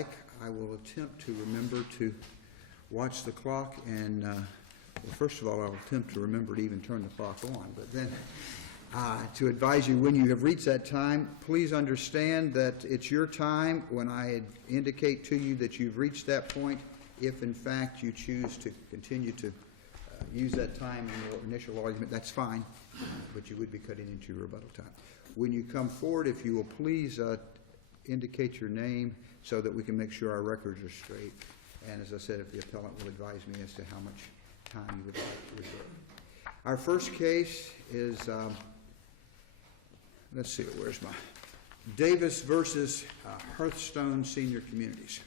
like, I will attempt to remember to watch the clock and, well, first of all, I'll attempt to remember to even turn the clock on, but then to advise you when you have reached that time, please understand that it's your time when I indicate to you that you've reached that point. If, in fact, you choose to continue to use that time in your initial argument, that's fine, but you would be cutting into your rebuttal time. When you come forward, if you will please indicate your name so that we can make sure our records are straight. And as I said, if the appellant will advise me as to how much time you would like to reserve. Our first case is, let's see, where's my, Davis versus Hearthstone Senior Communities.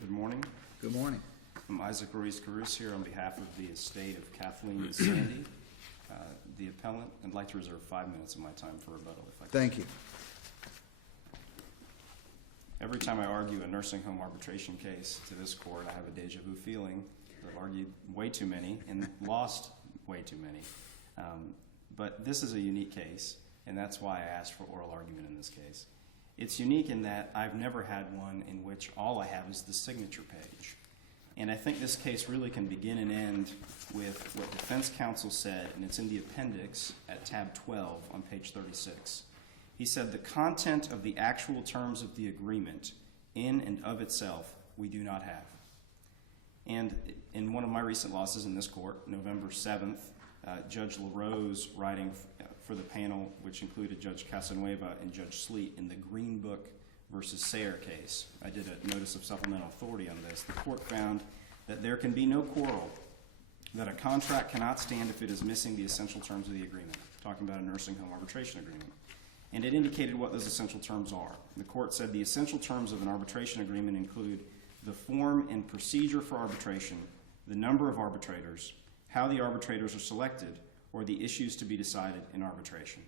Good morning. Good morning. I'm Isaac Ruiz-Carus here on behalf of the estate of Kathleen and Sandy, the appellant. I'd like to reserve 5 minutes of my time for rebuttal, if I could. Thank you. Every time I argue a nursing home arbitration case to this court, I have a deja vu feeling. I've argued way too many and lost way too many. But this is a unique case, and that's why I asked for oral argument in this case. It's unique in that I've never had one in which all I have is the signature page. And I think this case really can begin and end with what defense counsel said, and it's in the appendix at tab 12 on page 36. He said, the content of the actual terms of the agreement in and of itself we do not have. And in one of my recent losses in this court, November 7th, Judge LaRose, writing for the panel, which included Judge Casanueva and Judge Sleet, in the Green Book versus Sayer case, I did a notice of supplemental authority on this. The court found that there can be no quarrel, that a contract cannot stand if it is missing the essential terms of the agreement, talking about a nursing home arbitration agreement. And it indicated what those essential terms are. The court said the essential terms of an arbitration agreement include the form and procedure for arbitration, the number of arbitrators, how the arbitrators are selected, or the issues to be decided in arbitration.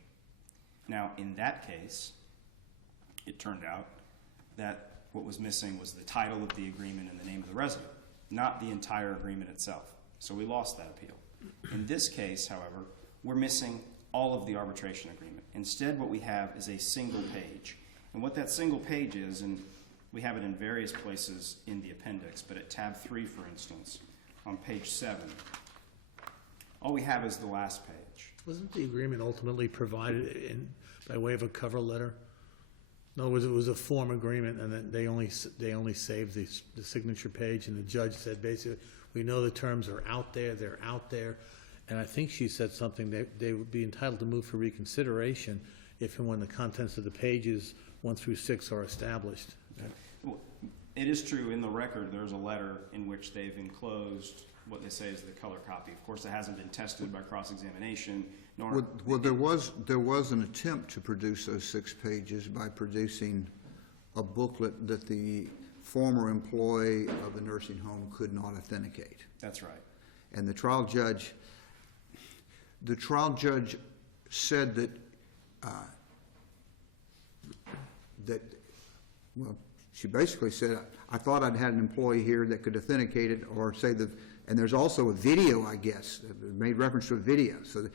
Now, in that case, it turned out that what was missing was the title of the agreement and the name of the resident, not the entire agreement itself. So we lost that appeal. In this case, however, we're missing all of the arbitration agreement. Instead, what we have is a single page. And what that single page is, and we have it in various places in the appendix, but at tab 3, for instance, on page 7, all we have is the last page. Wasn't the agreement ultimately provided by way of a cover letter? In other words, it was a form agreement, and then they only saved the signature page, and the judge said basically, we know the terms are out there, they're out there, and I think she said something that they would be entitled to move for reconsideration if and when the contents of the pages 1 through 6 are established. Well, it is true, in the record, there's a letter in which they've enclosed what they say is the color copy. Of course, it hasn't been tested by cross-examination, nor... Well, there was an attempt to produce those 6 pages by producing a booklet that the former employee of the nursing home could not authenticate. That's right. And the trial judge said that, well, she basically said, I thought I'd had an employee here that could authenticate it, or say that, and there's also a video, I guess, made reference to a video. So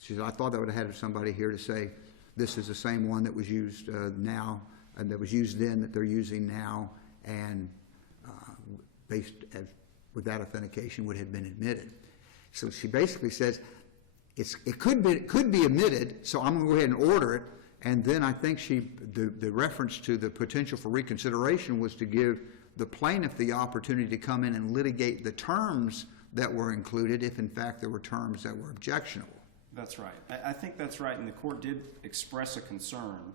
she said, I thought I would have had somebody here to say, this is the same one that was used now, and that was used then, that they're using now, and with that authentication would have been admitted. So she basically says, it could be admitted, so I'm going to go ahead and order it. And then I think the reference to the potential for reconsideration was to give the plaintiff the opportunity to come in and litigate the terms that were included if, in fact, there were terms that were objectionable. That's right. I think that's right, and the court did express a concern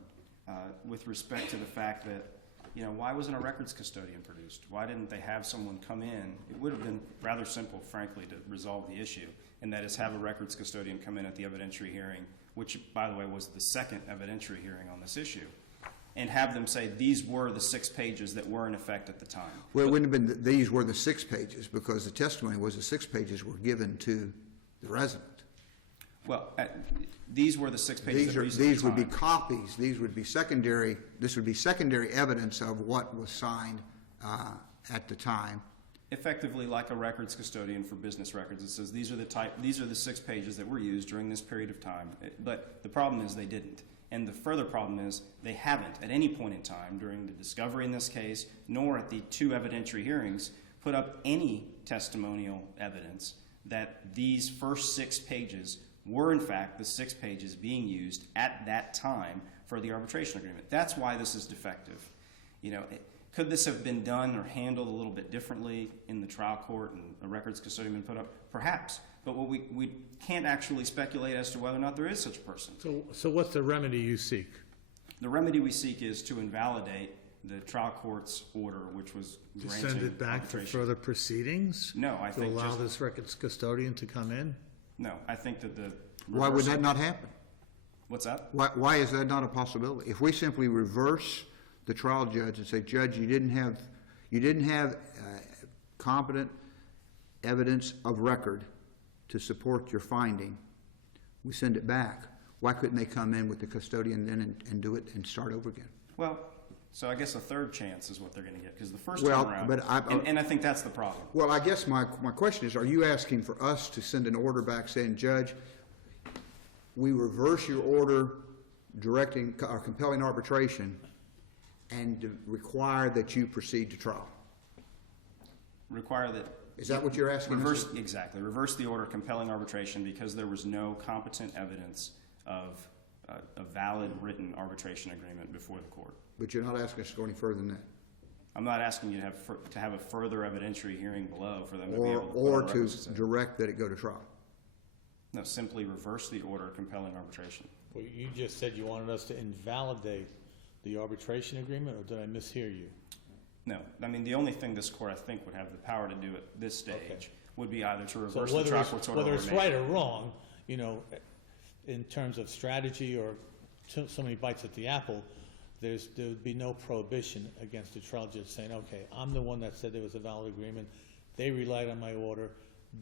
with respect to the fact that, you know, why wasn't a records custodian produced? Why didn't they have someone come in? It would have been rather simple, frankly, to resolve the issue, and that is have a records custodian come in at the evidentiary hearing, which, by the way, was the second evidentiary hearing on this issue, and have them say these were the 6 pages that were in effect at the time. Well, it wouldn't have been these were the 6 pages, because the testimony was the 6 pages were given to the resident. Well, these were the 6 pages. These would be copies. These would be secondary. This would be secondary evidence of what was signed at the time, effectively like a records custodian for business records. It says these are the 6 pages that were used during this period of time. But the problem is they didn't. And the further problem is they haven't at any point in time during the discovery in this case, nor at the 2 evidentiary hearings, put up any testimonial evidence that these first 6 pages were in fact the 6 pages being used at that time for the arbitration agreement. That's why this is defective. You know, could this have been done or handled a little bit differently in the trial court and a records custodian been put up? Perhaps. But what we can't actually speculate as to whether or not there is such a person. So what's the remedy you seek? The remedy we seek is to invalidate the trial court's order, which was To granting send it back for arbitration. further proceedings? No, I think To allow just, this records custodian to come in? no, I think that the Why would that not happen? What's that? Why is that not a possibility? If we simply reverse the trial judge and say, Judge, you didn't have competent evidence of record to support your finding, we send it back. Why couldn't they come in with the custodian then and do it and start over again? Well, so I guess a third chance is what they're going to get, because the first Well, time around, but and I think that's the problem. Well, I guess my question is, are you asking for us to send an order back saying, Judge, we reverse your order directing or compelling arbitration and require that you proceed to trial? Require that. Is that what you're asking? Exactly. Reverse the order compelling arbitration because there was no competent evidence of a valid written arbitration agreement before the court. But you're not asking us to go any further than that? I'm not asking you to have a further evidentiary hearing below for them to be able to Or put on to records. direct that it go to trial? No, simply reverse the order compelling arbitration. Well, you just said you wanted us to invalidate the arbitration agreement, or did I mishear you? No, I mean, the only thing this court, I think, would have the power to do at this stage Okay. would be either to So reverse the whether trial it's, court's order whether or it's remand. right or wrong, you know, in terms of strategy or so many bites at the apple, there would be no prohibition against the trial judge saying, okay, I'm the one that said there was a valid agreement. They relied on my order.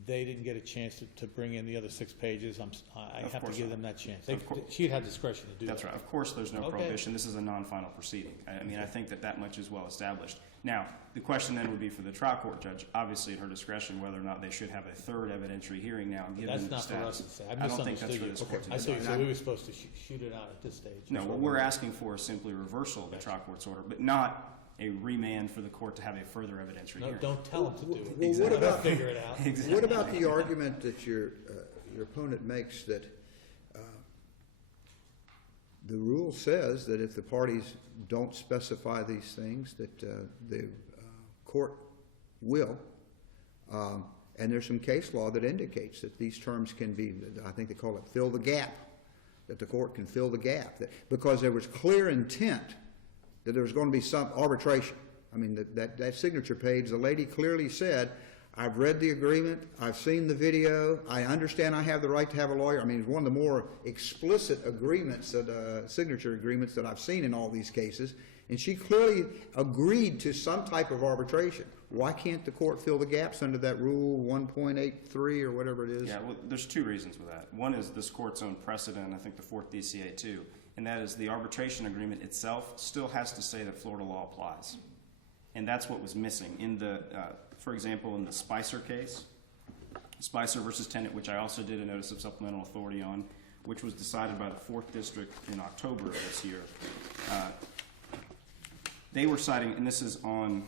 They didn't get a chance to bring in the other 6 pages. I Of have to course give not. them that chance. Of course. She'd have discretion to do that. That's right. Of course, there's no Okay. prohibition. This is a non-final proceeding. I mean, I think that much is well established. Now, the question then would be for the trial court judge, obviously at her discretion, whether or not they should have a third evidentiary hearing now, given That's the not for us status. to say. I don't think that's for this court to I decide. see. So we were supposed to shoot it out at this stage. No, what we're asking for is simply reversal of the trial court's order, but not a remand for the court to have a further evidentiary No, hearing. don't tell them to do it. Well, what They'll about- figure it out. What about the argument that your opponent makes that the rule says that if the parties don't specify these things, that the court will, and there's some case law that indicates that these terms can be, I think they call it fill the gap, that the court can fill the gap, because there was clear intent that there was going to be some arbitration. I mean, that signature page, the lady clearly said, I've read the agreement, I've seen the video, I understand I have the right to have a lawyer. I mean, it's one of the more explicit agreements, signature agreements that I've seen in all these cases, and she clearly agreed to some type of arbitration. Why can't the court fill the gaps under that rule 1.83 or whatever it is? Yeah, well, there's 2 reasons for that. One is this court's own precedent, I think the 4th DCA too, and that is the arbitration agreement itself still has to say that Florida law applies. And that's what was missing. In the, for example, in the Spicer case, Spicer versus Tenet, which I also did a notice of supplemental authority on, which was decided by the 4th District in October of this year. They were citing, and this is on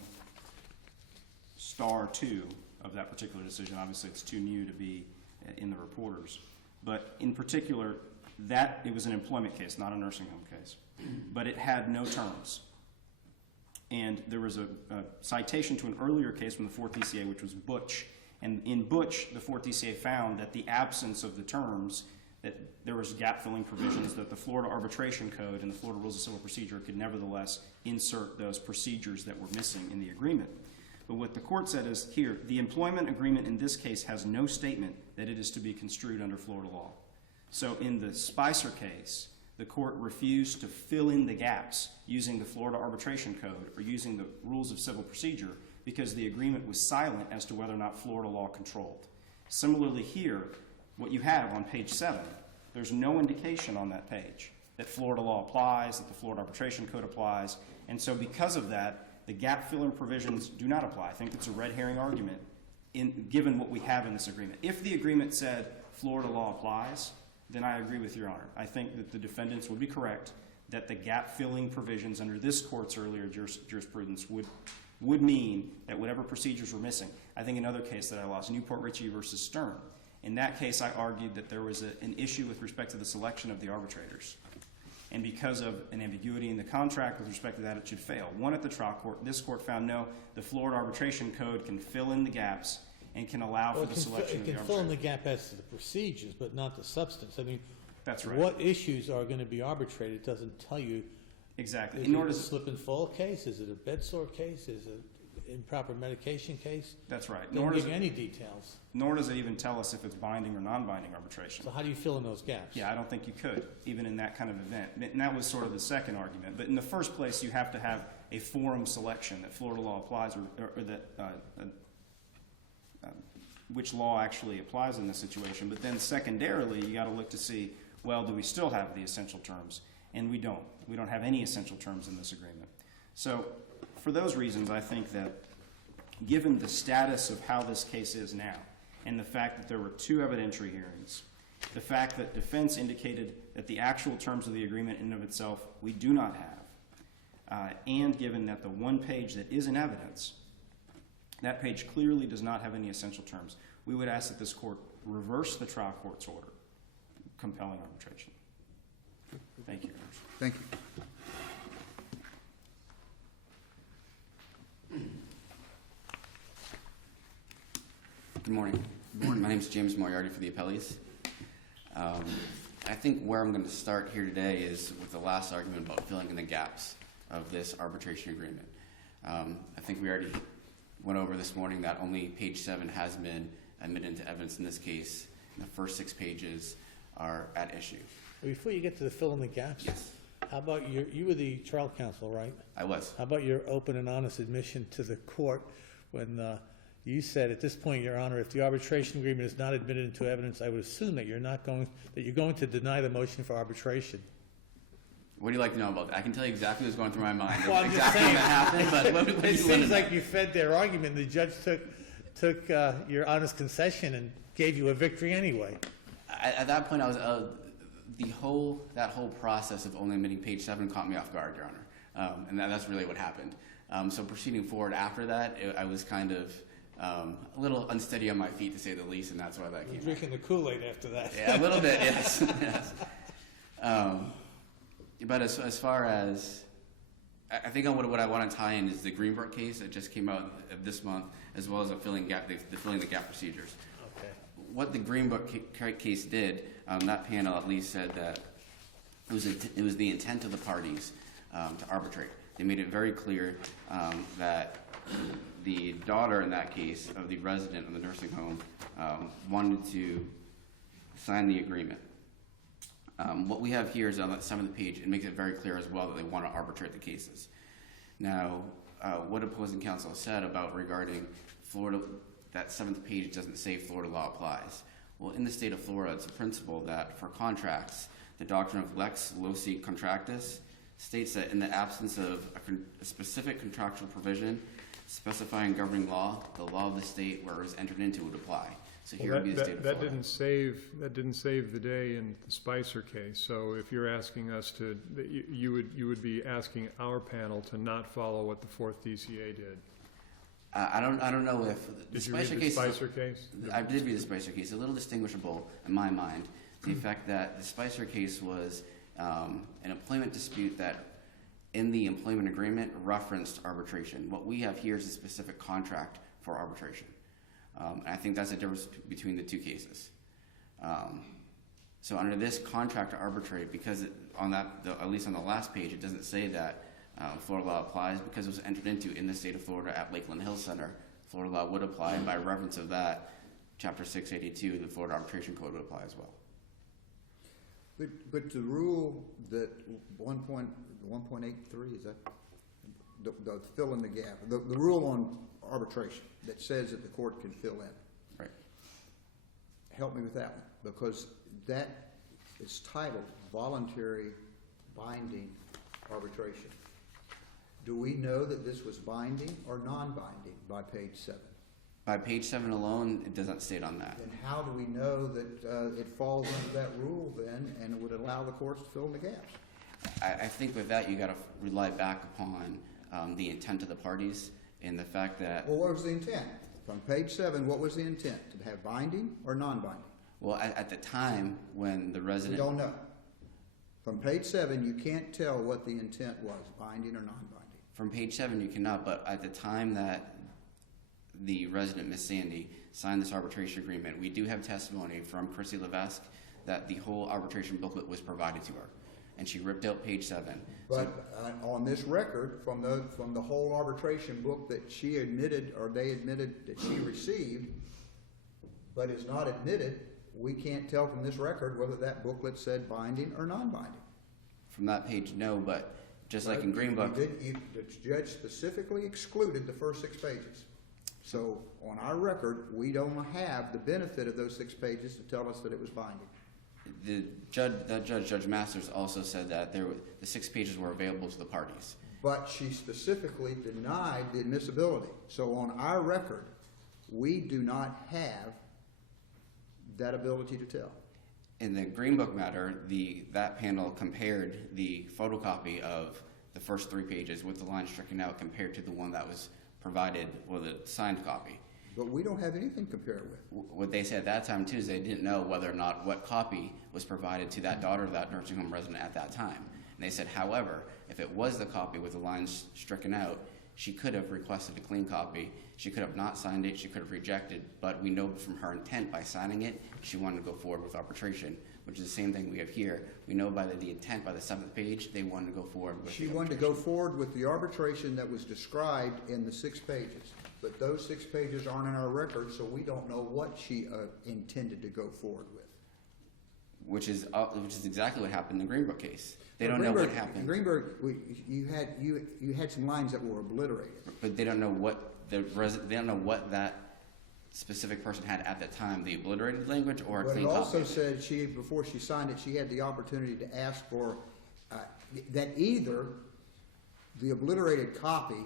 star 2 of that particular decision. Obviously, it's too new to be in the reporters. But in particular, that it was an employment case, not a nursing home case. But it had no terms. And there was a citation to an earlier case from the 4th DCA, which was Butch. And in Butch, the 4th DCA found that the absence of the terms, that there was gap-filling provisions, that the Florida Arbitration Code and the Florida Rules of Civil Procedure could nevertheless insert those procedures that were missing in the agreement. But what the court said is, here, the employment agreement in this case has no statement that it is to be construed under Florida law. So in the Spicer case, the court refused to fill in the gaps using the Florida Arbitration Code or using the Rules of Civil Procedure because the agreement was silent as to whether or not Florida law controlled. Similarly here, what you have on page 7, there's no indication on that page that Florida law applies, that the Florida Arbitration Code applies, and so because of that, the gap filling provisions do not apply. I think it's a red herring argument given what we have in this agreement. If the agreement said Florida law applies, then I agree with Your Honor. I think that the defendants would be correct that the gap filling provisions under this court's earlier jurisprudence would mean that whatever procedures were missing. I think another case that I lost, Newport Ritchie versus Stern. In that case, I argued that there was an issue with respect to the selection of the arbitrators. And because of an ambiguity in the contract with respect to that, it should fail. One at the trial court, this court found no, the Florida Arbitration Code can fill in the gaps and can allow for the selection of the arbitrator. It can fill in the gap as to the procedures, but not the substance. I mean, that's right. What issues are going to be arbitrated doesn't tell you. Exactly. Is it a slip and fall case? Is it a bed sore case? Is it an improper medication case? That's right. Don't give any details. Nor does it even tell us if it's binding or non-binding arbitration. So how do you fill in those gaps? Yeah, I don't think you could, even in that kind of event. And that was sort of the second argument. But in the first place, you have to have a forum selection that Florida law applies, or that which law actually applies in this situation. But then secondarily, you got to look to see, well, do we still have the essential terms? And we don't. We don't have any essential terms in this agreement. So for those reasons, I think that given the status of how this case is now, and the fact that there were 2 evidentiary hearings, the fact that defense indicated that the actual terms of the agreement in and of itself we do not have, and given that the one page that is in evidence, that page clearly does not have any essential terms, we would ask that this court reverse the trial court's order compelling arbitration. Thank you, Your Honor. Thank you. Good morning. My name is James Moriarty for the appellees. I think where I'm going to start here today is with the last argument about filling in the gaps of this arbitration agreement. I think we already went over this morning that only page 7 has been admitted into evidence in this case. And the first 6 pages are at issue. Before you get to the fill in the gaps, Yes, how about you were the trial counsel, right? I was. How about your open and honest admission to the court when you said, at this point, Your Honor, if the arbitration agreement is not admitted into evidence, I would assume that you're going to deny the motion for arbitration. What do you like to know about that? I can tell you exactly what's going through my mind. Well, I'm just exactly saying. what happened, but what do It you want seems to like know? you fed their argument. The judge took your honest concession and gave you a victory anyway. At that point, I was that whole process of only admitting page 7 caught me off guard, Your Honor, and that's really what happened. So proceeding forward after that, I was kind of a little unsteady on my feet, to say the least, and that's why that You're came. drinking the Kool-Aid after that. Yeah, a little bit, yes. Yes. But as far as I think what I want to tie in is the Greenberg case that just came out this month, as well as the filling the gap procedures. Okay. What the Greenberg case did, that panel at least said that it was the intent of the parties to arbitrate. They made it very clear that the daughter in that case of the resident of the nursing home wanted to sign the agreement. What we have here is on that 7th page, it makes it very clear as well that they want to arbitrate the cases. Now, what opposing counsel said about regarding Florida, that 7th page doesn't say Florida law applies. Well, in the state of Florida, it's a principle that for contracts, the doctrine of lex loci contractus states that in the absence of a specific contractual provision specifying governing law, the law of the state where it was entered into would apply. So here would be the state of Florida. That didn't save the day in the Spicer case. So if you're asking us to, you would be asking our panel to not follow what the 4th DCA did. I don't know if the Did you read the Spicer case? I did read the Spicer case. A little distinguishable in my mind. The fact that the Spicer case was an employment dispute that in the employment agreement referenced arbitration. What we have here is a specific contract for arbitration. And I think that's the difference between the 2 cases. So under this contract to arbitrate, because at least on the last page, it doesn't say that Florida law applies, because it was entered into in the state of Florida at Lakeland Hills Center. Florida law would apply, and by reference of that, Chapter 682, the Florida Arbitration Code would apply as well. But the rule that 1.83, is that the fill in the gap, the rule on arbitration that says that the court can fill in. Right. Help me with that one, because that is titled voluntary binding arbitration. Do we know that this was binding or non-binding by page 7? By page 7 alone, it doesn't state on that. Then how do we know that it falls under that rule then, and it would allow the courts to fill in the gaps? I think with that, you got to rely back upon the intent of the parties and the fact that, Well, what was the intent? From page 7, what was the intent? To have binding or non-binding? well, at the time when the We resident, don't know. From page 7, you can't tell what the intent was, binding or non-binding. from page 7 you cannot, but at the time that the resident, Miss Sandy, signed this arbitration agreement, we do have testimony from Chrissy Levesque that the whole arbitration booklet was provided to her, and she ripped out page 7. But on this record, from the whole arbitration book that she admitted, or they admitted that she received, but is not admitted, we can't tell from this record whether that booklet said binding or non-binding. From that page, no, but just like in Green Book, The judge specifically excluded the first 6 pages. So on our record, we don't have the benefit of those 6 pages to tell us that it was binding. Judge Masters, also said that the 6 pages were available to the parties. But she specifically denied the admissibility. So on our record, we do not have that ability to tell. In the Green Book matter, that panel compared the photocopy of the first 3 pages with the line stricken out compared to the one that was provided with a signed copy. But we don't have anything to compare it with. What they said at that time too is they didn't know whether or not what copy was provided to that daughter of that nursing home resident at that time. And they said, however, if it was the copy with the lines stricken out, she could have requested a clean copy. She could have not signed it. She could have rejected. But we know from her intent by signing it, she wanted to go forward with arbitration, which is the same thing we have here. We know by the intent, by the 7th page, they wanted to go forward with She wanted to go forward with the arbitration that was described in the 6 pages. But those 6 pages aren't in our record, so we don't know what she intended to go forward with. which is exactly what happened in the Green Book case. They don't know what happened. In Greenberg, you had some lines that were obliterated. But they don't know what they don't know what that specific person had at the time, the obliterated language or a But clean it copy. also said before she signed it, she had the opportunity to ask for that either the obliterated copy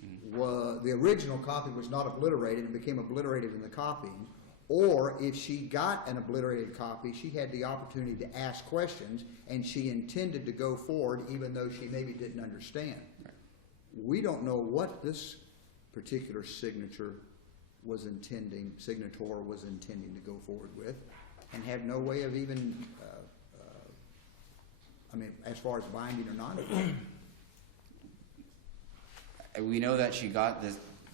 the original copy was not obliterated and became obliterated in the copying, or if she got an obliterated copy, she had the opportunity to ask questions, and she intended to go forward even though she maybe didn't understand. Right. We don't know what this particular signator was intending to go forward with, and have no way of even, as far as binding or not. We know that she got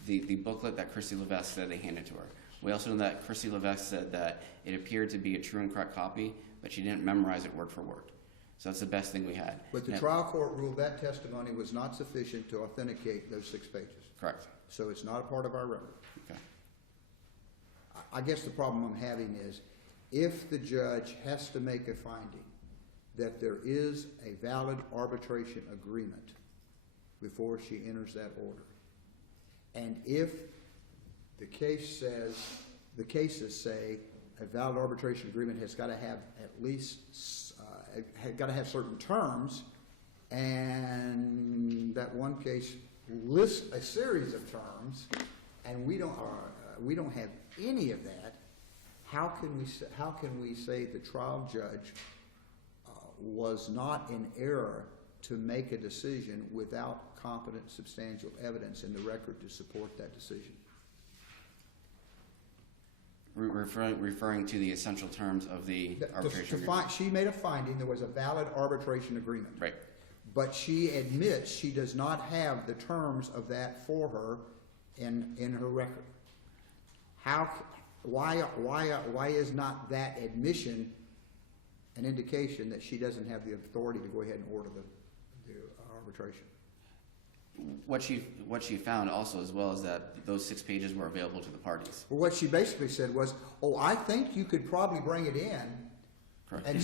the booklet that Chrissy Levesque said they handed to her. We also know that Chrissy Levesque said that it appeared to be a true and correct copy, but she didn't memorize it word for word. So that's the best thing we had. But the trial court ruled that testimony was not sufficient to authenticate those 6 pages. Correct. So it's not a part of our record. Okay. I guess the problem I'm having is if the judge has to make a finding that there is a valid arbitration agreement before she enters that order, and if the cases say a valid arbitration agreement has got to have at least got to have certain terms, and that one case lists a series of terms, and we don't have any of that, how can we say the trial judge was not in error to make a decision without competent substantial evidence in the record to support that decision? Referring to the essential terms of the arbitration agreement. She made a finding there was a valid arbitration agreement. Right. But she admits she does not have the terms of that for her in her record. Why is not that admission an indication that she doesn't have the authority to go ahead and order the arbitration? What she found also as well is that those 6 pages were available to the parties. Well, what she basically said was, I think you could probably bring it in. Correct. And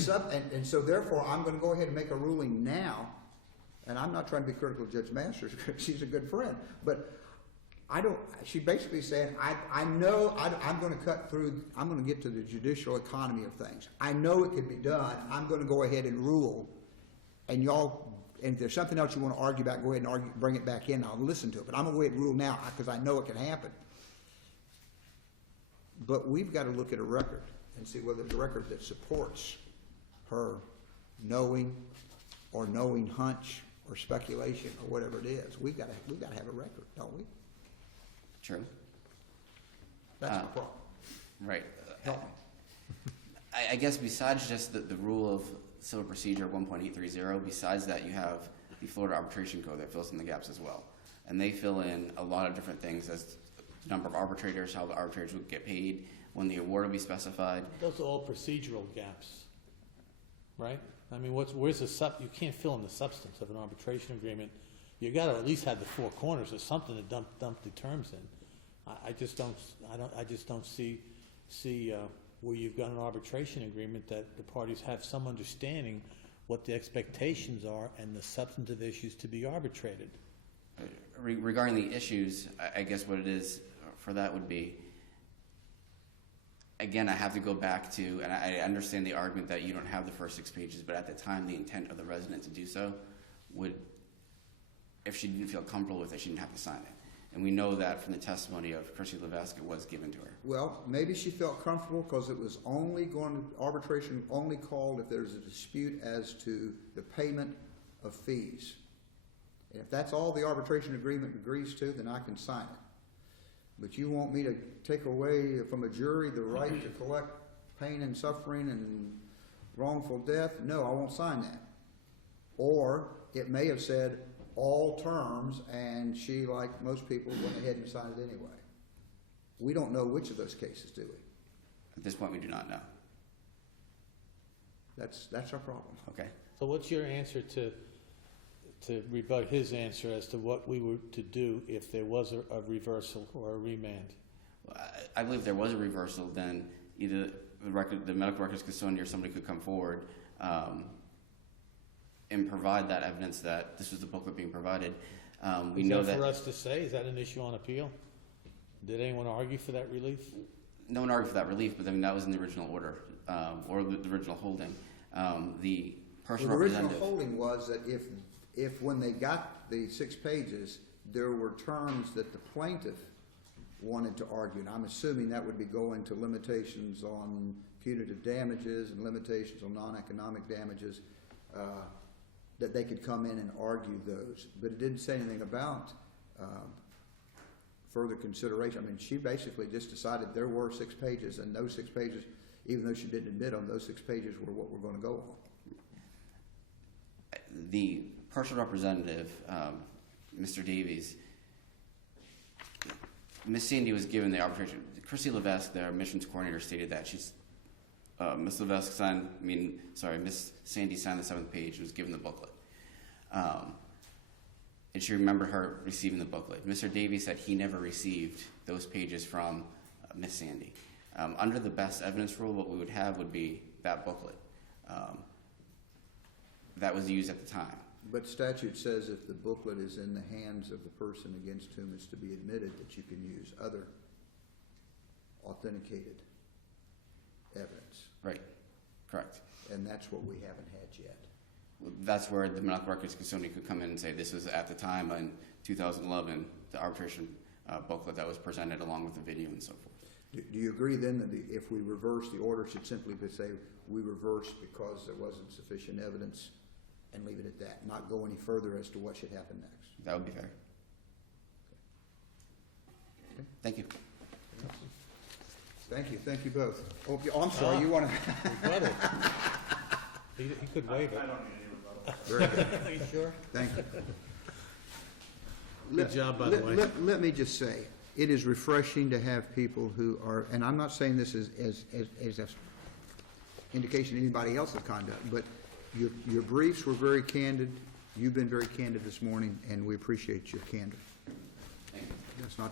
so therefore I'm going to go ahead and make a ruling now. And I'm not trying to be critical of Judge Masters because she's a good friend, but she basically said, I know I'm going to cut through, I'm going to get to the judicial economy of things. I know it can be done. I'm going to go ahead and rule, and y'all And if there's something else you want to argue about, go ahead and argue, bring it back in, I'll listen to it. But I'm going to go ahead and rule now, because I know it can happen. But we've got to look at a record and see whether there's a record that supports her knowing or knowing hunch or speculation or whatever it is. We've got to have a record, don't we? True. That's my problem. Right. Help me. I guess besides just the rule of civil procedure 1.830, besides that you have the Florida Arbitration Code that fills in the gaps as well. And they fill in a lot of different things as the number of arbitrators, how the arbitrators would get paid, when the award will be specified. Those are all procedural gaps, right? I mean, where's the you can't fill in the substance of an arbitration agreement. You gotta at least have the four corners or something to dump the terms in. I just don't see where you've got an arbitration agreement that the parties have some understanding what the expectations are and the substantive issues to be arbitrated. Regarding the issues, I guess what it is for that would be, again, I have to go back to, and I understand the argument that you don't have the first 6 pages, but at the time, the intent of the resident to do so would, if she didn't feel comfortable with it, she didn't have to sign it. And we know that from the testimony of Chrissy Levesque, it was given to her. Well, maybe she felt comfortable because it was arbitration only called if there's a dispute as to the payment of fees. And if that's all the arbitration agreement agrees to, then I can sign it. But you want me to take away from a jury the right to collect pain and suffering and wrongful death? No, I won't sign that. Or it may have said all terms, and she, like most people, went ahead and signed it anyway. We don't know which of those cases, do we? At this point, we do not know. That's our problem. Okay. So what's your answer to rebut his answer as to what we were to do if there was a reversal or a remand? Well, I believe there was a reversal, then either the medical records custodian or somebody could come forward and provide that evidence that this was the booklet being provided. We know that for us to say? Is that an issue on appeal? Did anyone argue for that relief? no one argued for that relief, but I mean that was in the original order or the original holding. The personal The original representative. holding was that if when they got the 6 pages, there were terms that the plaintiff wanted to argue, and I'm assuming that would be going to limitations on punitive damages and limitations on non-economic damages, that they could come in and argue those. But it didn't say anything about further consideration. I mean, she basically just decided there were 6 pages, and those 6 pages, even though she didn't admit them, those 6 pages were what we're going to go on. The personal representative, Mr. Davies, Ms. Sandy was given the arbitration. Chrissy Levesque, their admissions coordinator, stated that she's Ms. Levesque signed. Ms. Sandy signed the 7th page and was given the booklet, and she remembered her receiving the booklet. Mr. Davies said he never received those pages from Ms. Sandy. Under the best evidence rule, what we would have would be that booklet that was used at the time. But statute says if the booklet is in the hands of the person against whom it's to be admitted, that you can use other authenticated evidence. Right, correct. And that's what we haven't had yet. That's where the medical records custodian could come in and say this was at the time in 2011, the arbitration booklet that was presented along with the video and so forth. Do you agree then that if we reverse, the order should simply say we reverse because there wasn't sufficient evidence and leave it at that, not go any further as to what should happen next? That would be fair. Okay. Thank you. Thank you both. Oh, I'm sorry, you want to? Rebuttal. He could waive it. I don't need any rebuttal. Very good, Are you sure? thank you. Good job, by the way. Let me just say, it is refreshing to have people who are, and I'm not saying this as an indication of anybody else's conduct, but your briefs were very candid. You've been very candid this morning, and we appreciate your candor. Thank you. That's not